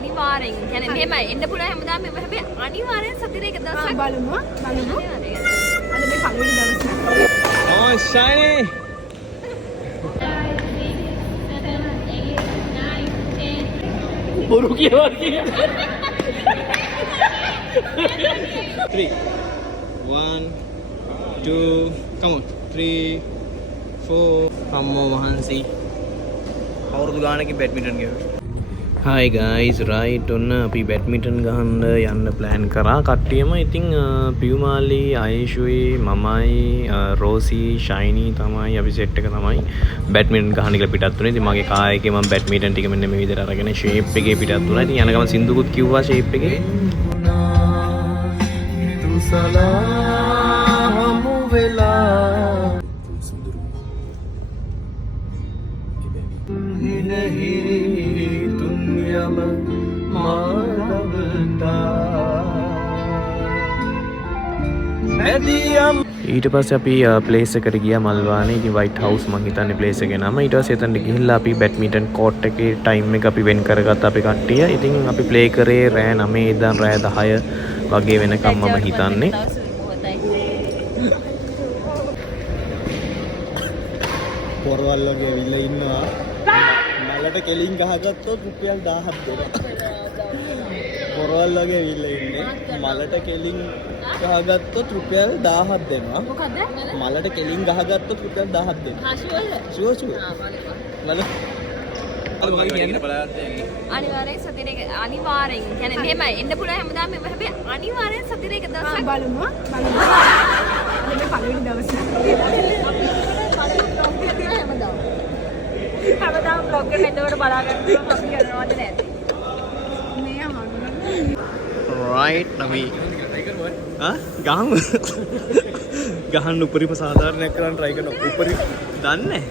අනිවාර්යෙන් කියන්නේ මෙහෙමයි එන්න පුළුවන් හැමදාම මෙහෙම හැබැයි අනිවාර්යෙන් සතියේ එක දවසක් බලමු අද මේ පළවෙනි දවසේ Oh, shiny! Buru kiya kiya. 3, 1, 2, come on. 3, 4. Ammo mahansi. අවුරුදු ගානකින් බැඩ්මින්ටන් ගියා. Hi guys, right ඔන්න අපි බැඩ්මින්ටන් ගහන්න යන්න plan කරා කට්ටියම. ඉතින් පියුමාලි, ආයේෂුයි, මමයි, රෝසි, ෂයිනි තමයි අපි සෙට් එක තමයි බැඩ්මින්ටන් ගහන්න කියලා පිටත් වුණේ. ඉතින් මගේ කාර් එකේ මම බැඩ්මින්ටන් ටික මෙන්න මේ විදිහට අරගෙන ෂේප් එකේ පිටත් වුණා. ඉතින් යන ගමන් සින්දුකුත් කිව්වා ෂේප් එකේ. සලාහමු වෙලා ඊට පස්සේ අපි ප්ලේස් එකට ගියා මල්වානේ. ඉතින් වයිට් හවුස් මං හිතන්නේ ප්ලේස් එකේ නම. ඊට පස්සේ එතනට ගිහිල්ලා අපි බැඩ්මින්ටන් කෝට් එකේ ටයිම් එක අපි වෙන් කරගත්ත අපි කට්ටිය. ඉතින් අපි ප්ලේ කරේ රෑ 9 ඉඳන් රෑ 10 වගේ වෙනකම් මම හිතන්නේ. පොරවල් වගේ ඇවිල්ලා ඉන්නවා. මලට කෙලින් ගහගත්තොත් රුපියල් 1000ක් දෙනවා. පොරවල් වගේ ඇවිල්ලා ඉන්නේ. මලට කෙලින් ගහගත්තොත් රුපියල් 1000ක් දෙනවා. මොකද මලට කෙලින් ගහගත්තොත් රුපියල් 1000ක් දෙනවා. Sure sure. මල අනිවාර්යෙන් සතියේ එක අනිවාර්යෙන් කියන්නේ මෙහෙමයි එන්න පුළුවන් හැමදාම මෙහෙම හැබැයි අනිවාර්යෙන් සතියේ එක දවසක් බලමු අද මේ පළවෙනි දවසේ හැමදාම vlog එක මෙතනට බලා ගන්න අපි කරනවද නැද්ද මේ අහන්න right අපි ගහමු. ගහන්න උපරිම සාධාරණයක් කරන්න try කරනවා. උපරිම දන්නේ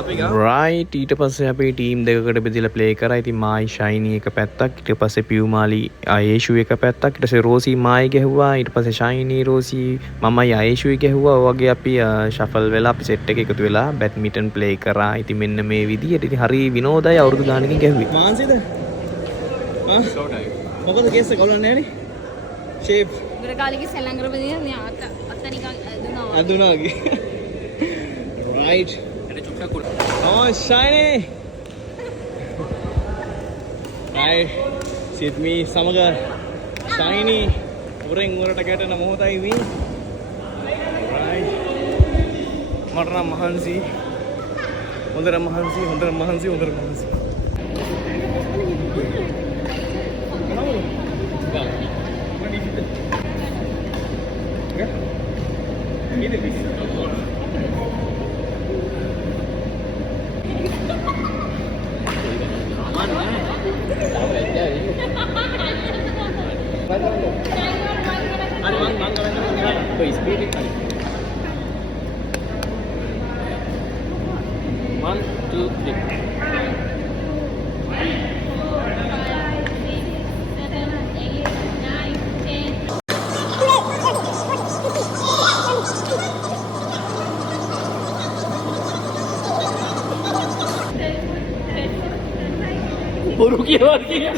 අපි ගහමු. right ඊට පස්සේ අපි ටීම් දෙකකට බෙදලා ප්ලේ කරා. ඉතින් මායි ෂයිනි එක පැත්තක්, ඊට පස්සේ පියුමාලි ආයේෂු එක පැත්තක්, ඊට පස්සේ රෝසි මායි ගැහුවා, ඊට පස්සේ ෂයිනි රෝසි මමයි ආයේෂුයි ගැහුවා. ඔය වගේ අපි ෂෆල් වෙලා අපි සෙට් එක එකතු වෙලා බැඩ්මින්ටන් ප්ලේ කරා. ඉතින් මෙන්න මේ විදියට ඉතින් හරි විනෝදයි අවුරුදු ගානකින් ගැහුවේ. මාන්සිද? මොකද කේස් එක ගලන්නේ නැහනේ. ෂේප් ඉවර කාලෙක සෙල්ලම් කරපදී අත නිකන් අදුනා වගේ. right oh shiny right සිත්මි සමග ෂයිනි උරෙන් උරට ගැටෙන මොහොතයි වී right මට නම් මහන්සි හොඳට මහන්සි One, two, three. Buru kiya kiya.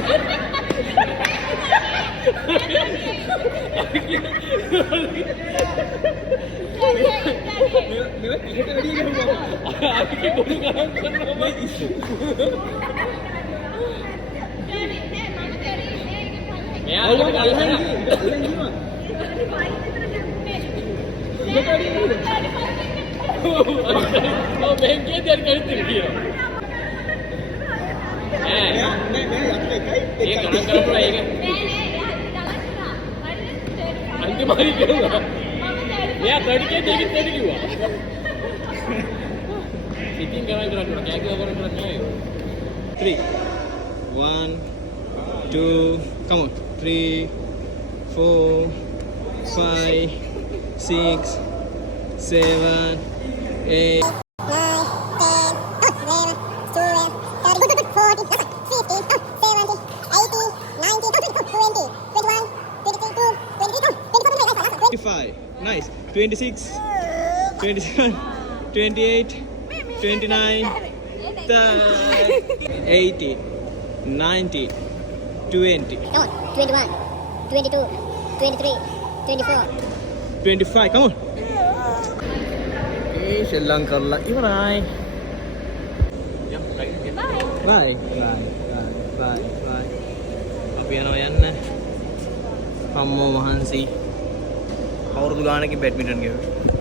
Three, 1, 2, come on. 3, 4, 5, 6, 7, 8. Nice. 26, 27, 28, 29, 30, 80, 90, 20. Come on. 21, 22, 23, 24. 25. Come on. Okay, Shallang karla iwarai. Bye. Bye. අපි යනවා යන්න. අම්මෝ මහන්සි. අවුරුදු ගානකින් බැඩ්මින්ටන් ගෙවුවා.